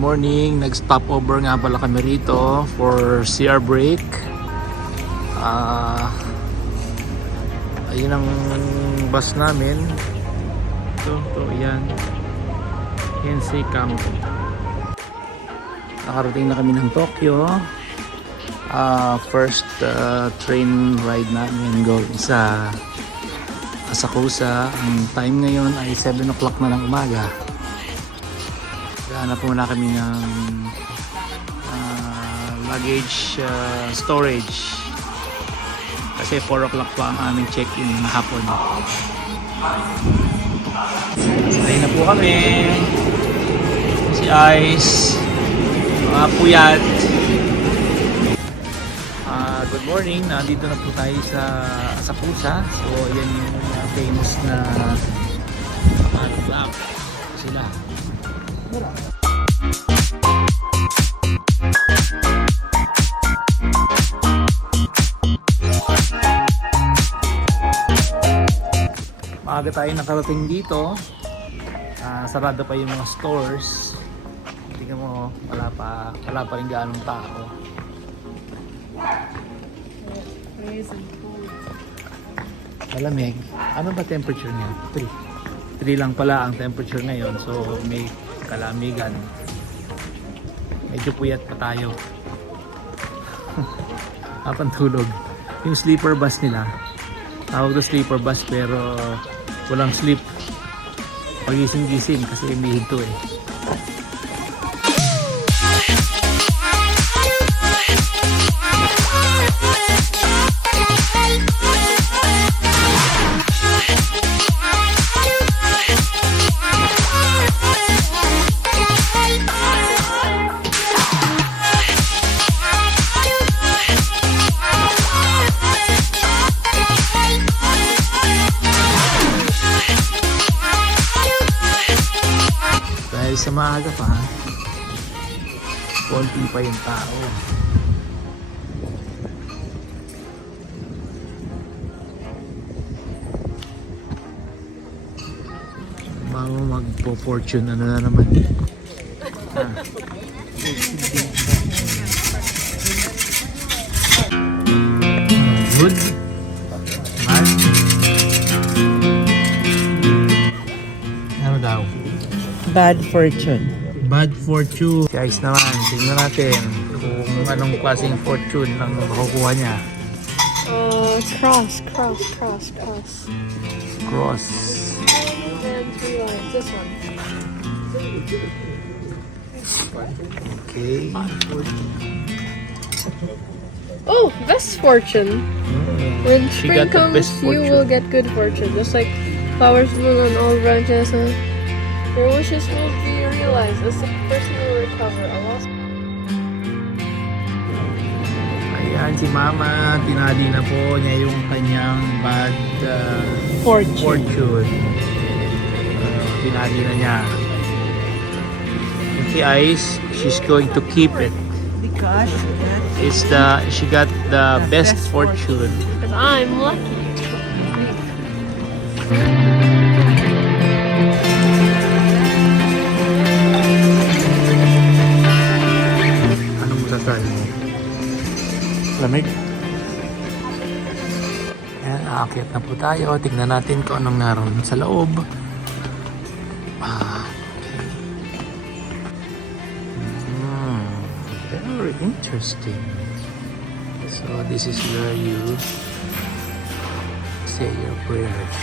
morning. Nag-stop over nga pala kami rito for CR break. Ayun ang bus namin. Ito, yan. Hensei Kanto. Nakarating na kami ng Tokyo. First train ride namin going sa Asakusa. Ang time ngayon ay 7 o'clock na ng umaga. Hanap muna kami ng luggage storage kasi 4 o'clock pa ang aming check-in na hapon. Ayun na po kami. Si Ice, mga puyat. Good morning, nandito na po tayo sa Asakusa. So yan yung famous na club sila. Maaga tayo nakarating dito. Sarado pa yung mga stores. Tingnan mo, wala pa rin gaanong tao. Malamig. Ano ba temperature niya? 3 lang pala ang temperature ngayon. So may kalamigan. Medyo puyat pa tayo. Napantulog. Yung sleeper bus nila. Tawag na sleeper bus pero walang sleep. Pagising-gising kasi may hinto eh. Sa maaga pa, konti pa yung tao. Magpo-fortune ano na naman. Good. Bad. Ano daw? Bad fortune. Bad fortune. Guys naman, tingnan natin kung anong klaseng fortune ang makukuha niya. Cross. Cross. And 3 lines. This one. Okay. Oh, best fortune. When She spring got the comes, best you fortune. will get good fortune. Just like flowers bloom on all branches. Your wishes will be realized as the person will recover a lost. Ayan, si Mama, tinali na po niya yung kanyang bad fortune. Tinali na niya. Si Ice, she's going to keep it. Because She got the best fortune. Because I'm lucky. Anong masasabi mo? Lamig? Ayan, aakyat na po tayo. Tignan natin kung anong naroon sa loob. Very interesting. So this is where you say your prayers.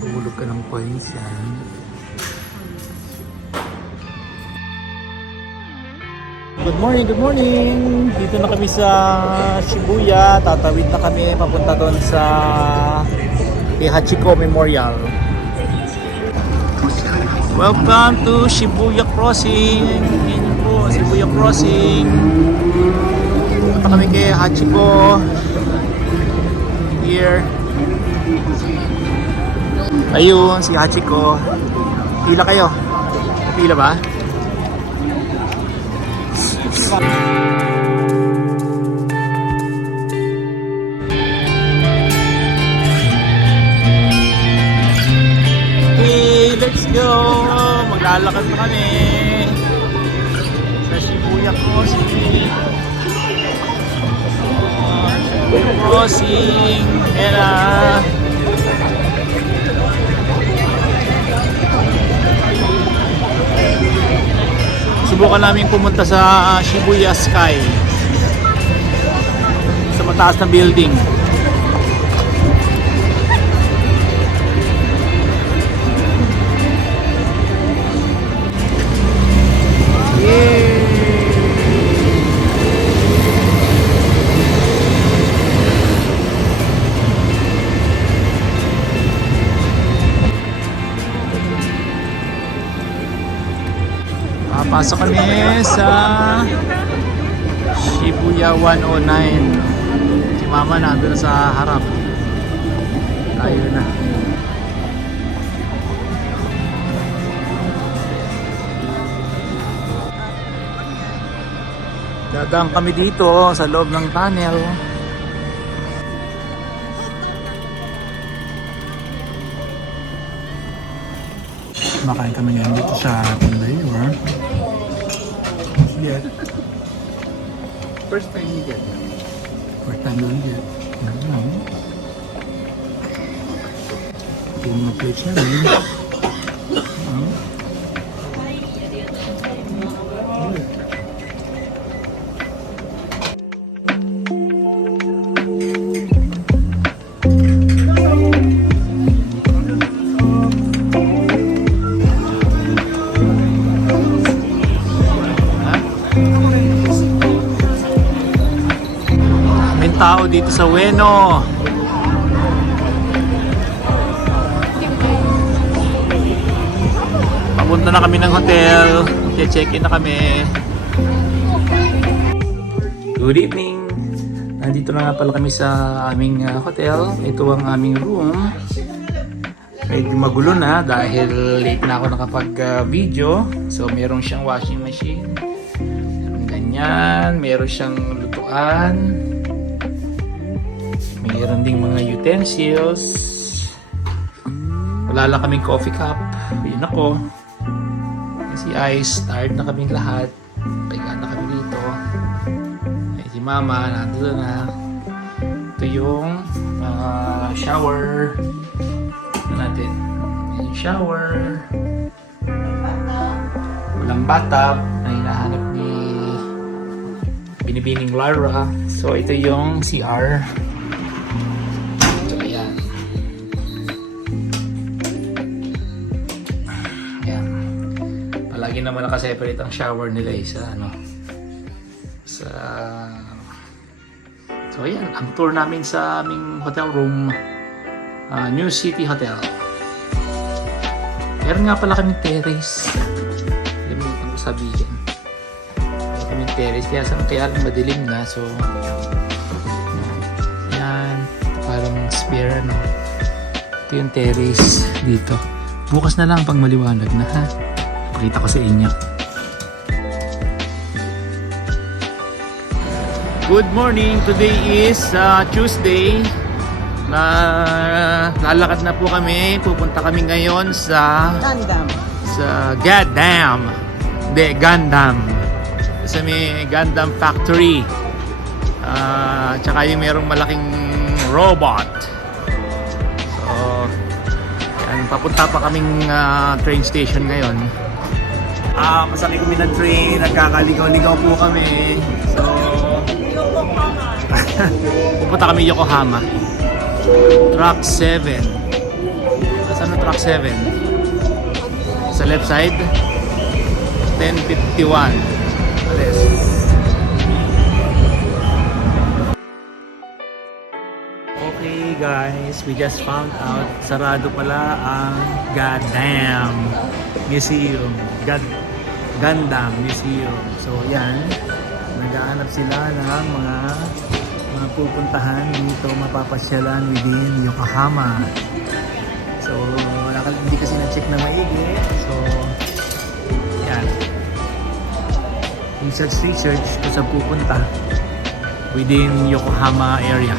Magulog ka ng coins yan. Good morning! Dito na kami sa Shibuya. Tatawid na kami papunta doon sa Hachiko Memorial. Welcome to Shibuya Crossing. Yan po, Shibuya Crossing. Punta kami kay Hachiko. Here. Ayun, si Hachiko. Pila kayo? Pila ba? Okay, let's go! Maglalakad na kami. Shibuya Crossing. Shibuya Crossing. And subukan namin pumunta sa Shibuya Sky. Sa mataas na building. Pasok kami sa Shibuya 109. Si Mama nandun sa harap. Tayo na. Dadaan kami dito sa loob ng tunnel. Makain kami ngayon dito sa conveyor. Yeah. First time you get it. First time you get it. Yung mga plates na rin. Tao dito sa Ueno. Papunta na kami ng hotel. Check-in na kami. Good evening. Nandito na nga pala kami sa aming hotel. Ito ang aming room. Medyo magulo na dahil late na ako nakapag-video. So meron siyang washing machine. Meron ganyan. Meron siyang lutuan. Mayroon ding mga utensils. Wala lang kaming coffee cup. Yun ako. Si Ice, tired na kaming lahat. Pahinga na kami dito. Ay, si Mama, nandun na. Ito yung shower. Ito natin. Yung shower. Walang bathtub na hinahanap ni Binibining Lara. So, ito yung CR. Lagi naman nakaseparate ang shower nila sa so ayan, ang tour namin sa aming hotel room, New City Hotel. Meron nga pala kaming terrace, limutan ko sabihin. Meron kaming terrace kaya lang madilim na, so yan, parang spare ito yung terrace dito. Bukas na lang pag maliwanag na, ha. Pakita ko sa inyo. Good morning. Today is Tuesday. Lalakad na po kami. Pupunta kami ngayon sa Gundam. Sa Gundam. Hindi, Gundam. Sa may Gundam Factory. Tsaka yung merong malaking robot. So, yan, papunta pa kaming train station ngayon. Masakay kami ng train, nagkakaligaw-ligaw po kami. So, pupunta kami Yokohama. Track 7. Saan ang track 7? Sa left side, 10:51. Alis. Okay guys, we just found out sarado pala ang Gundam Museum. Gundam Museum. So yan, naghahanap sila ng mga pupuntahan dito, mapapasyalan within Yokohama. So hindi kasi na-check na maigi. So yan, research kung saan pupunta within Yokohama area.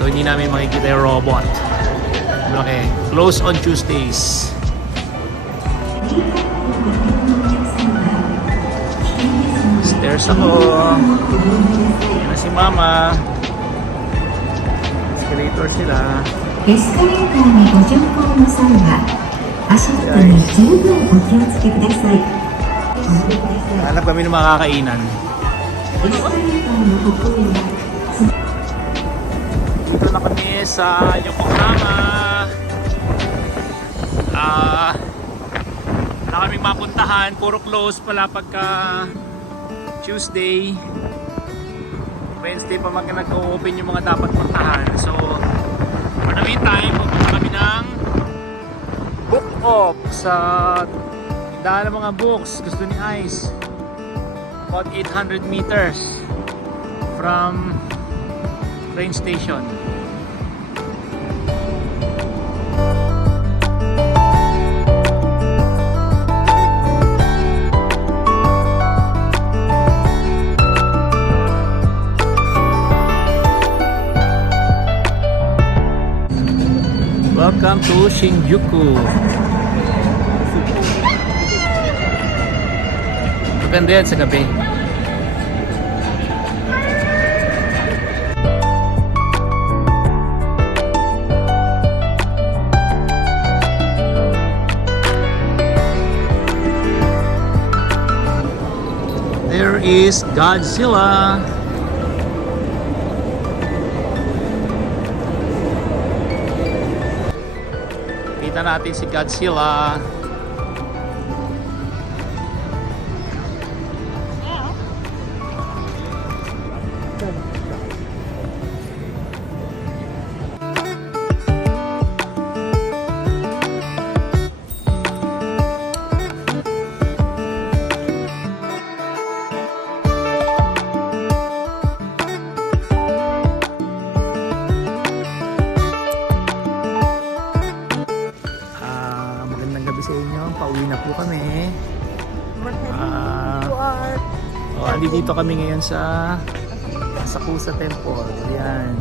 So hindi namin makikita yung robot. Okay, close on Tuesdays. Stairs ako. Yan na si Mama. Escalator sila. エスカレーターにご乗降の際は足元に十分お気をつけください。お降りください。 Hanap kami ng mga kakainan. エスカレーターの歩行は Dito na kami sa Yokohama. Wala kaming mapuntahan. Puro close pala pagka Tuesday. Wednesday pa nag-open yung mga dapat puntahan. So, for the meantime, pupunta kami ng book off sa tindahan ng mga books. Gusto ni Ice. About 800 meters from train station. Welcome to Shinjuku. Maganda yan sa gabi. There is Godzilla. Kita natin si Godzilla. Magandang gabi sa inyo. Pauwi na po kami. Dito kami ngayon sa Asakusa Temple. Ayan.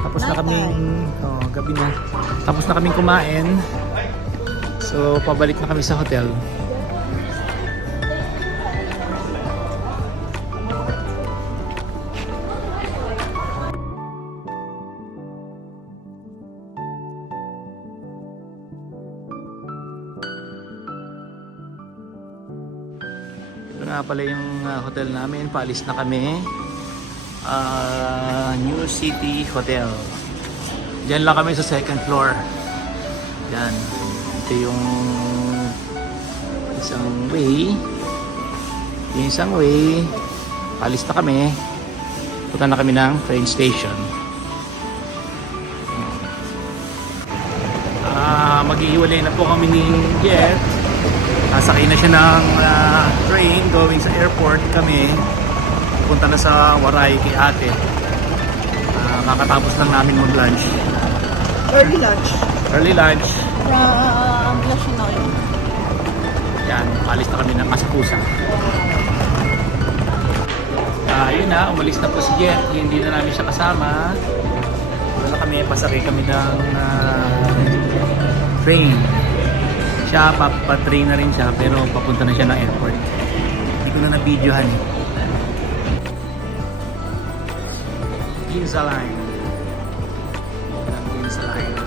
Tapos na kaming gabi na. Tapos na kaming kumain. So pabalik na kami sa hotel. Ito nga pala yung hotel namin. Paalis na kami. New City Hotel. Diyan lang kami sa second floor. Yan. Ito yung isang way. Yung isang way. Paalis na kami. Punta na kami ng train station. Maghihiwalay na po kami ni Jet. Nasakay na siya ng train going sa airport. Kami pupunta na sa Waray kay ate. Kakatapos lang namin mag-lunch. Early lunch Early lunch. from Yoshinoya. Yan, alis na kami ng Asakusa. Yun na, umalis na po si Jet. Hindi na namin siya kasama. Wala kami, pasakay kami ng train. Siya, papatrain na rin siya, pero papunta na siya ng airport. Hindi ko na na-videohan eh. Ginza Line. Ginza Line.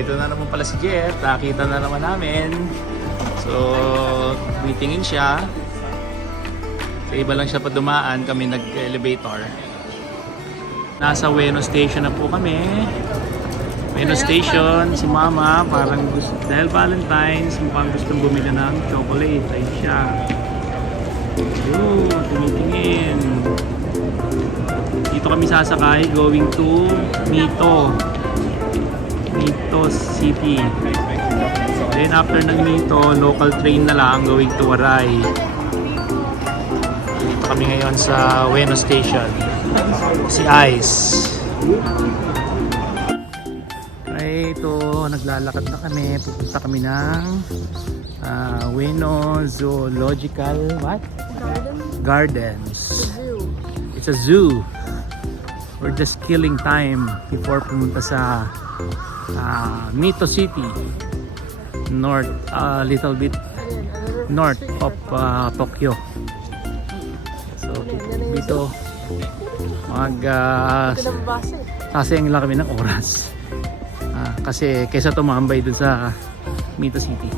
Ito na naman pala si Jet. Nakita na naman namin. So, waitingin siya. Sa iba lang siya pa dumaan. Kami nag-elevator. Nasa Ueno Station na po kami. Ueno Station, si Mama parang gusto, dahil Valentine's, mukhang gustong bumili ng chocolate. Ayun siya. Tumitingin. Dito kami sasakay going to Mito City. Then after ng Mito, local train na lang going to Waray. Dito kami ngayon sa Ueno Station. Si Ice. Ay, ito, naglalakad na kami. Pupunta kami ng Ueno Zoological Gardens. It's a zoo. We're just killing time before pumunta sa Mito City. north, little bit north of Tokyo. So dito sasayang lang kami ng oras kasi kaysa tumambay dun sa Mita City.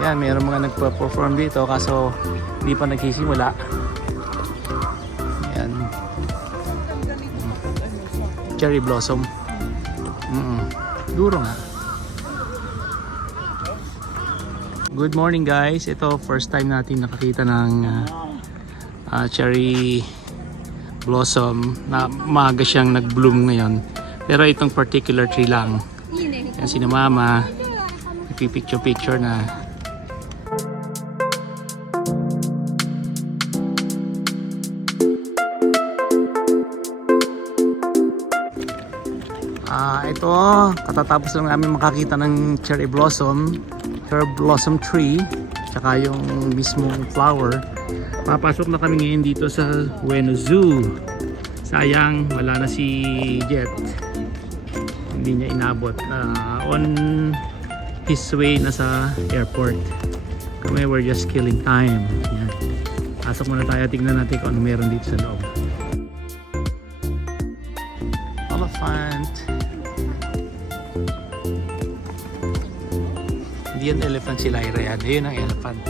Ayan, mayroong mga nagpa-perform dito kaso hindi pa nagsisimula. Ayan, cherry blossom. Duro nga. Good morning guys, ito first time natin nakakita ng cherry blossom na maaga siyang nag-bloom ngayon, pero itong particular tree lang. Yan si mama picture na. Ito katatapos lang namin makakita ng cherry blossom tree tsaka yung mismong flower. Papasok na kami ngayon dito sa Ueno Zoo. Sayang wala na si Jet, hindi niya inabot. On his way na sa airport. Kami we're just killing time. Yan. Pasok muna tayo, tignan natin kung ano meron dito sa loob. Elephant. Hindi yan elephant, si Lyra yan. Ayun ang elephant.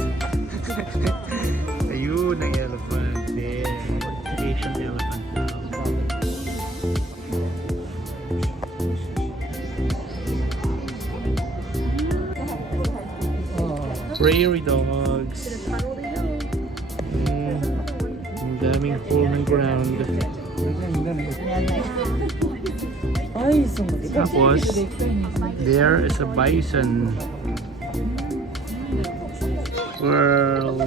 Ayun ang elephant. There. Asian elephant. Prairie dogs. Ang daming hole ng ground. Tapos, there is a bison. World.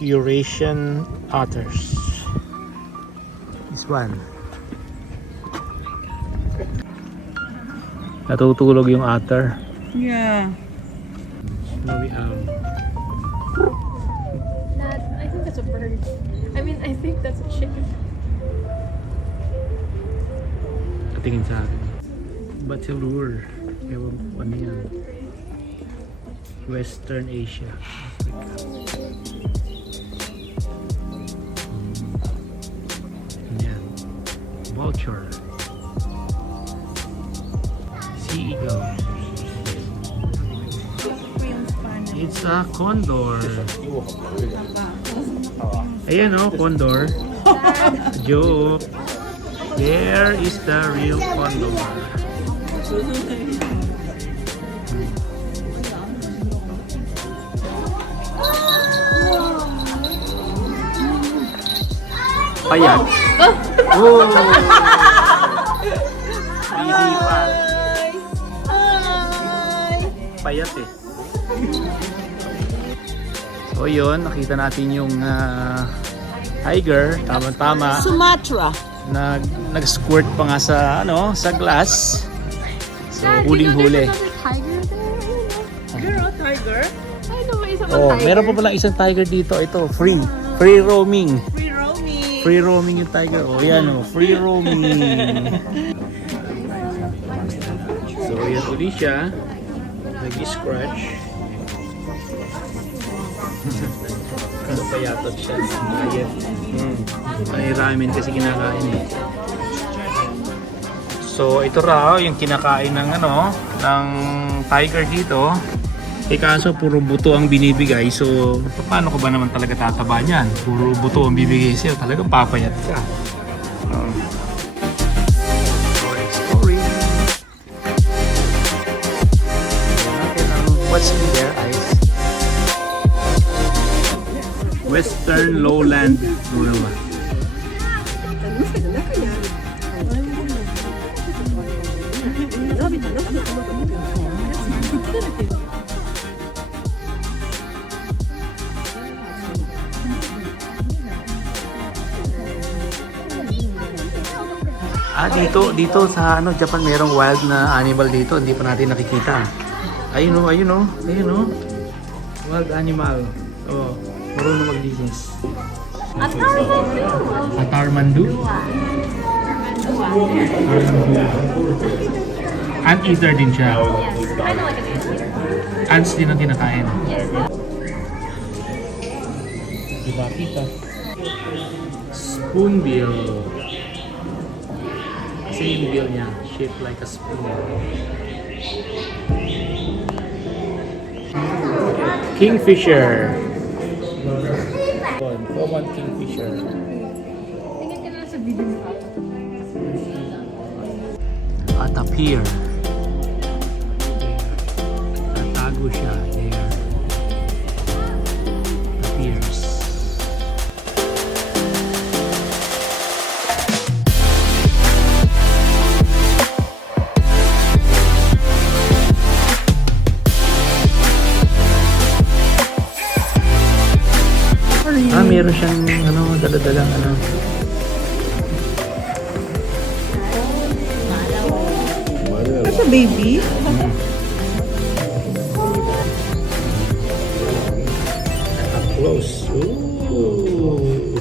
Eurasian otters. This one. Natutulog yung otter. Yeah. Snowy owl. I think that's a bird. I think that's a chicken. Katingin sa akin. Batilure. Ewan ko ano yan. Western Asia. Yan. Vulture. Sea eagle. It's a condor. Ayan o, condor. Joke. There is the real condor. Payat. Oh! Easy pa. Payat eh. So yun, nakita natin yung tiger, tama-tama. Sumatra. Nag-squirt pa nga sa sa glass. So huling-huli. Girl, tiger. I know, may isa pang Oh, tiger. meron pa pala isang tiger dito. Ito, free roaming. Free roaming. Free roaming yung tiger. Oh, yan oh, free roaming. So yan uli siya. Nag-scratch. Ano pa yatot siya? Ayet. May ramen kasi kinakain eh. So ito raw yung kinakain ng ng tiger dito. Eh kaso puro buto ang binibigay. So paano ko ba naman talaga tataba niyan? Puro buto ang bibigay sa'yo. Talagang papayat ka. So exploring. What's in there, Ice? Western Lowland Gorilla. Dito sa Japan merong wild na animal dito, hindi pa natin nakikita. Ayun oh. Wild animal. Oh, marunong maglinis. Atar Mandu. Anteater din siya. Yes, kind of like an ant. Ants din ang kinakain. Yes. Diba kita? Spoonbill. Kasi yung bill niya, shaped like a spoon. Kingfisher. Common kingfisher. Tingin ka na sa video mo. At up here. Tatago siya. There. Appears. Meron siyang dala-dalang That's a baby. Up close. Ooh.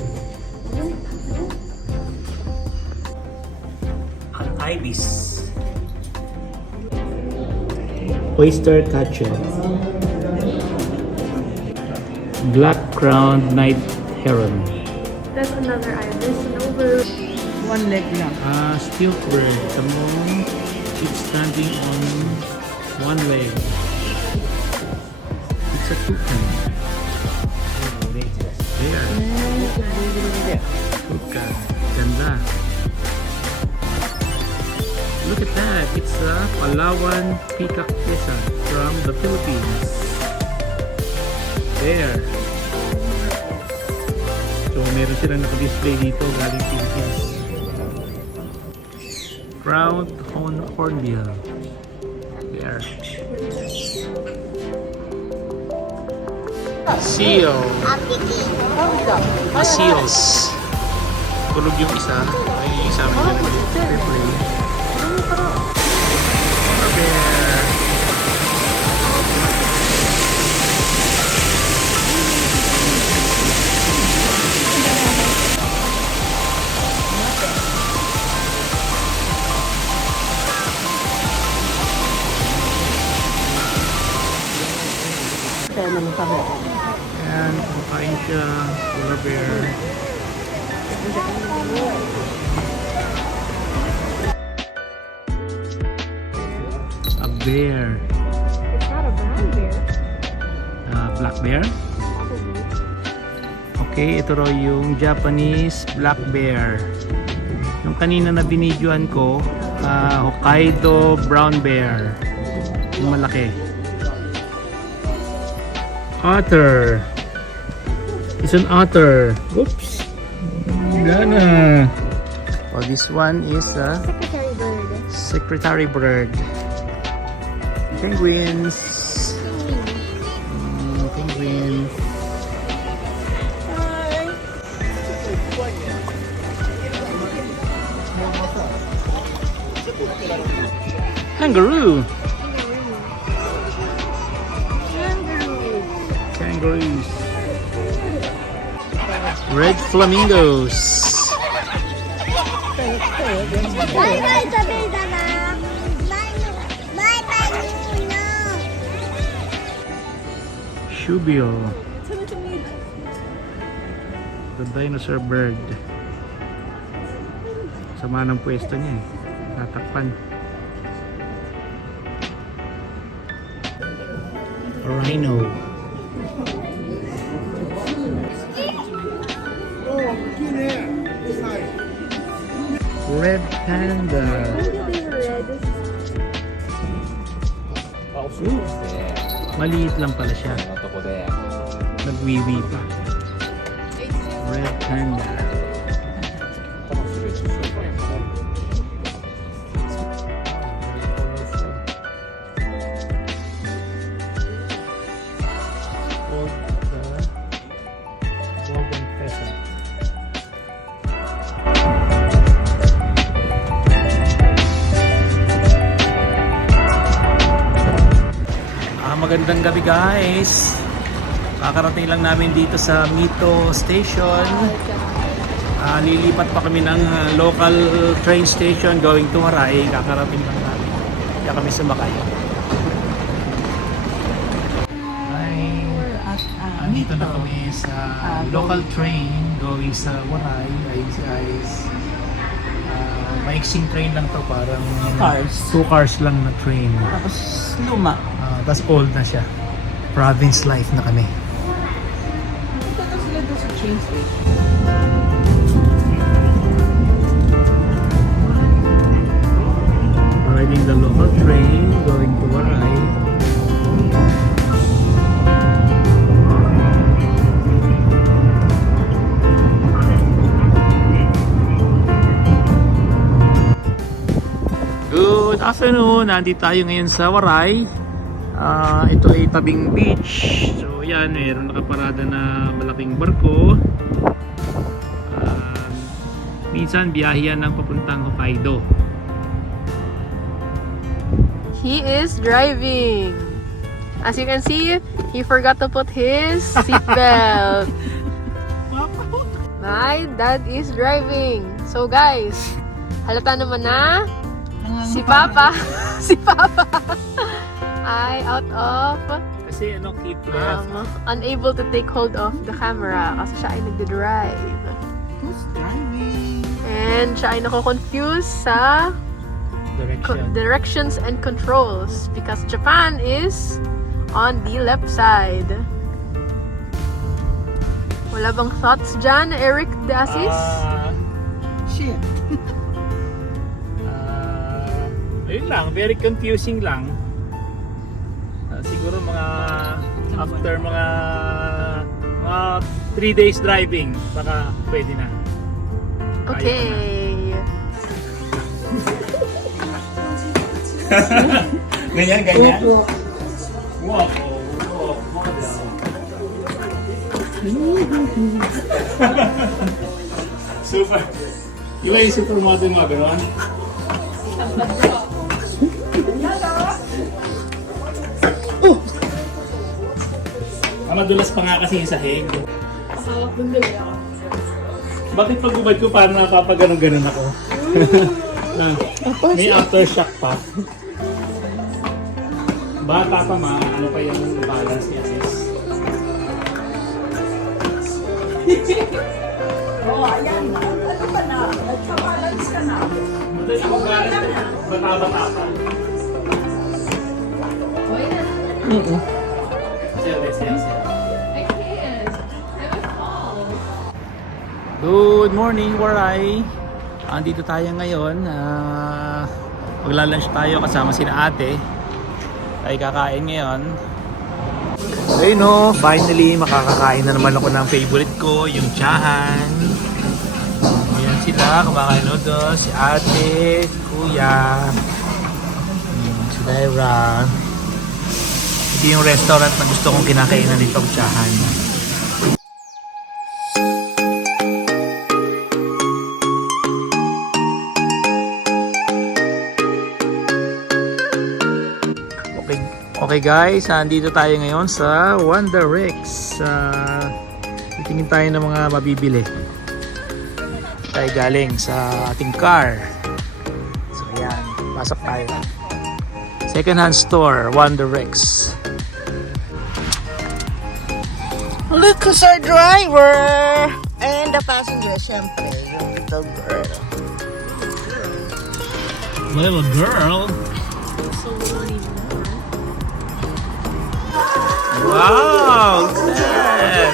An ibis. Oyster catcher. Black-crowned night heron. That's another ibis. Over. One leg lang. Stilt bird. Tamong it's standing on one leg. It's a toucan. There. Toucan. Ganda. Look at that. It's a Palawan peacock pheasant from the Philippines. There. So meron silang naka-display dito galing Philippines. Crowned hornbill. There. Seal. Seals. Tulog yung isa. Ay, yung isa may nag-play. Bear. Ayan, kumakain siya. Polar bear. A bear. It's not a brown bear. Black bear. Okay, ito raw yung Japanese black bear. Yung kanina na binidyoan ko, Hokkaido brown bear. Yung malaki. Otter. It's an otter. Oops. Gana. Oh, this one is a Secretary bird. secretary bird. Penguins. Penguins. Kangaroo. Kangaroos. Red flamingos. バイバイ食べたな。バイバイ言うの。 Shubil. The dinosaur bird. Sama ng pwesto niya eh. Tatakpan. Rhino. Red panda. Maliit lang pala siya. Nagwiwi pa. Red panda. Golden pheasant. Magandang gabi guys. Kakarating lang namin dito sa Mito Station. Lilipat pa kami ng local train station going to Waray. Kakarating lang namin. Kaya kami sumakay. Ay, andito na kami sa local train going sa Waray. Maiksing train lang to, parang Cars. 2 cars lang na train. Tapos luma. Tapos old na siya. Province life na kami. Ito na sila doon sa train station. Riding the local train going to Waray. Good afternoon! Nandito tayo ngayon sa Waray. Ito ay tabing beach. So yan, mayroon nakaparada na malaking barko. Minsan biyahe yan ng papuntang Hokkaido. He is driving. As you can see, he forgot to put his seatbelt. My dad is driving. So guys, halata naman na si Papa, si Papa ay out of Kasi keep left. unable to take hold of the camera kasi siya ay nagde-drive. Who's driving? And siya ay nako-confuse sa directions and controls because Japan is on the left side. Wala bang thoughts dyan, Eric De Assis? Shit. Ayun lang, very confusing lang. Siguro after mga 3 days driving, baka pwede na. Okay. Ganyan. Wow. Super. Iba yung supermodel mga gano'n? Madulas pa nga kasi yung sahig. Bakit pag ubad ko parang napapaganon-ganon ako? May aftershock pa. Bata pa ano pa yung balance niya sis? Ayan. Ano ka na? Nagka-balance ka na. Madali ako balance. Bata-bata pa. Sir. Good morning, Waray! Andito tayo ngayon. Magla-lunch tayo kasama sina ate. Ay kakain ngayon. Ayun no, finally makakakain na naman ako ng favorite ko, yung tsahan. Ayan sila, kumakain noodles, si ate, kuya, si Lyra. Ito yung restaurant na gusto kong kinakainan nitong tsahan. Okay guys, nandito tayo ngayon sa Wonderex. Titingin tayo ng mga mabibili. Tayo galing sa ating car. So ayan, pasok tayo. Second hand store, Wonderex. Look who's our driver! And the passenger, syempre, yung little girl. Little girl? Wow! Set!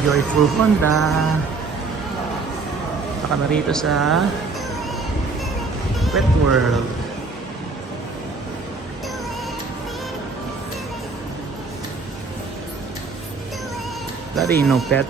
Joyful Honda. Saka na rito sa Pet World. Daddy, no pet.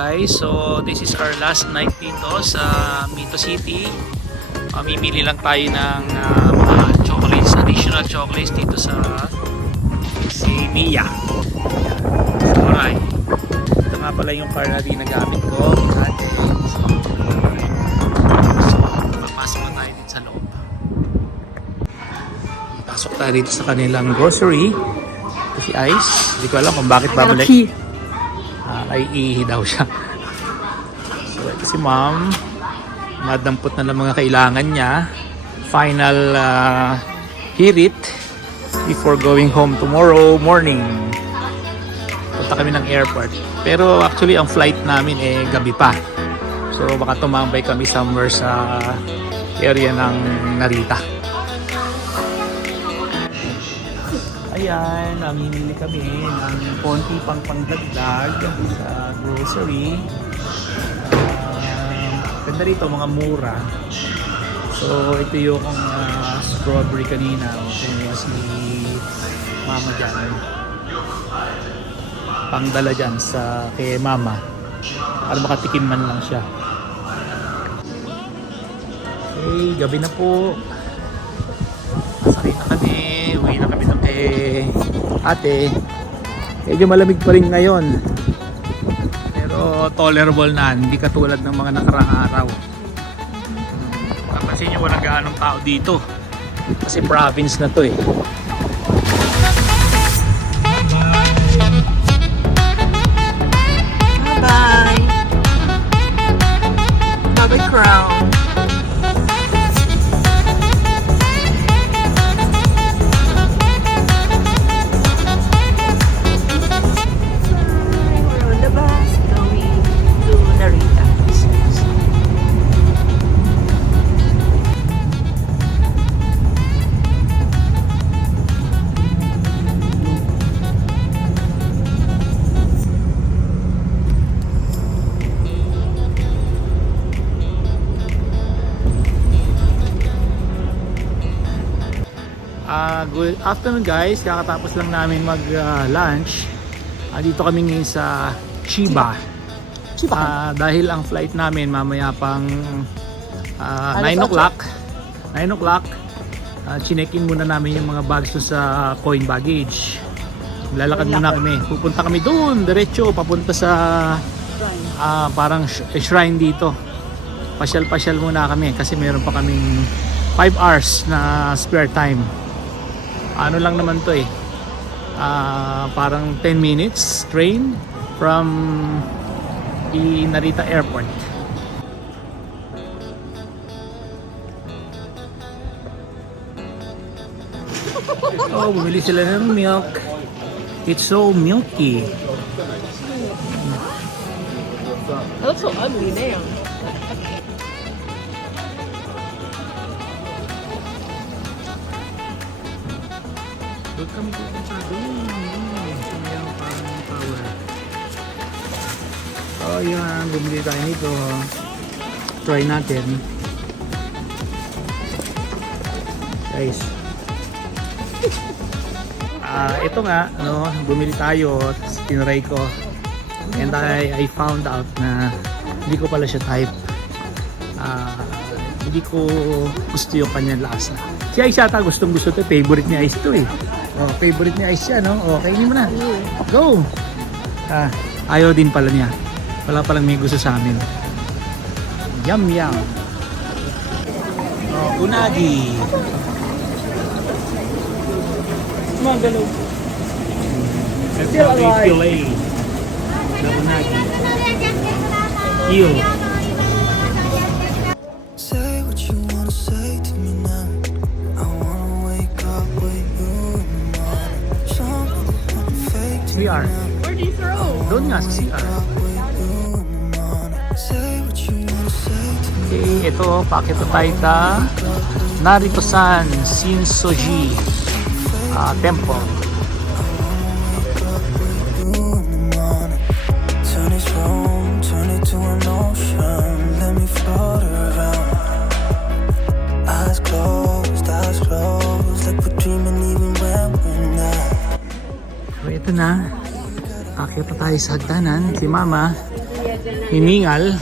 guys, so this is our last night dito sa Mito City. Mamimili lang tayo ng mga chocolates, additional chocolates dito sa si Mia. So, alright. Ito nga pala yung car na ginagamit ko. So, papasok na tayo dito sa loob. Pasok tayo dito sa kanilang grocery. Ito si Ice. Hindi ko alam kung bakit babalik. Ay ihi daw siya. So ito si Mom. Madampot na ng mga kailangan niya. Final hirit before going home tomorrow morning. Punta kami ng airport. Pero actually ang flight namin gabi pa. So baka tumambay kami somewhere sa area ng Narita. Ayan, namimili kami ng konti pang pangdagdag sa grocery. Ganda rito, mga mura. So, ito yung strawberry kanina. Kumuha si Mama dyan. Pangdala dyan kay Mama. Para makatikim man lang siya. Okay, gabi na po. Masakay na kami. Uwi na kami ng ate. Medyo malamig pa rin ngayon. Pero tolerable na. Hindi katulad ng mga nakaraang araw. Papansin nyo walang gaanong tao dito. Kasi province na to eh. Bye-bye. Bye-bye, Crown. Good afternoon guys, kakatapos lang namin mag lunch. Dito kami ngayon sa Chiba. Dahil ang flight namin mamaya pang 9 o'clock. Chineck-in muna namin yung mga bags sa coin baggage. Lalakad muna kami. Pupunta kami doon, diretso papunta sa parang shrine dito. Pasyal-pasyal muna kami kasi meron pa kaming 5 hours na spare time. Ano lang naman to parang 10 minutes train from the Narita Airport. Oh, bumili sila ng milk. It's so milky. That's so ugly there. Huwag kami pupunta doon. Sa mayroong parang power. So yan, bumili tayo nito. Try natin. Guys. Ito nga, bumili tayo. Tinry ko. And I found out na hindi ko pala siya type. Hindi ko gusto yung kanyang lasa. Si Ice yata gustong gusto ito. Favorite niya Ice ito eh. Favorite niya Ice siya, no? Kainin mo na. Go! Ayaw din pala niya. Wala palang may gusto sa amin. Yum yum. Unagi. Magalaw. Still alive. Na unagi. Eel. Say what you wanna say to me now. I wanna wake up with you in the morning. Something fake to We are. Where do you throw? Doon nga sa CR. say what you wanna say to me. Okay, ito, pakita tayo sa Narito-san Shinsoji Temple. Turn this room, turn it to an ocean. Let me float around. Eyes closed, like we're dreaming even when we're not. So ito na, akita tayo sa hagdanan, si Mama. hiningal.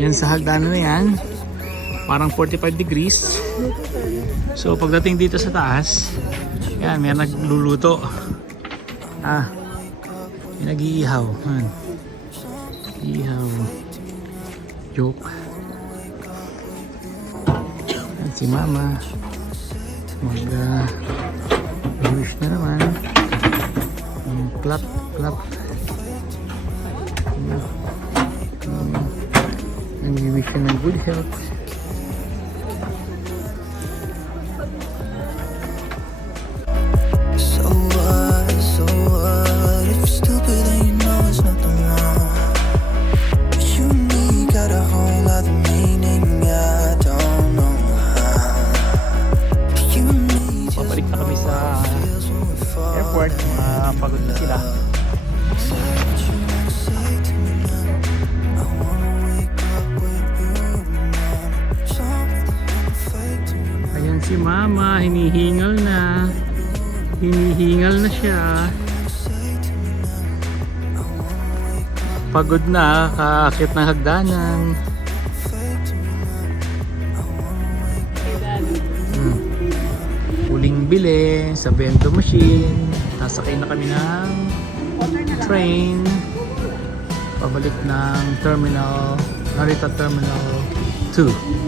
Yan sa hagdanan na yan. Parang 45 degrees. So pagdating dito sa taas, yan, may nagluluto. May nag-iihaw. Yan. Ihaw. Joke. Yan si Mama. Mag-wish na naman. Clap, clap. Nag-wish ka ng good health. So what, so what? If you're stupid then you know it's nothing wrong. But you and me got a whole lot of meaning, I don't know how. You and me just Pabalik na kami sa feels when we fall. airport. Mapagod na sila. Ayan si Mama, hinihingal na. Hinihingal na siya. Pagod na, kaakit ng hagdanan. Huling bili sa bento machine. Sasakay na kami ng train. Pabalik ng terminal, Narita Terminal 2.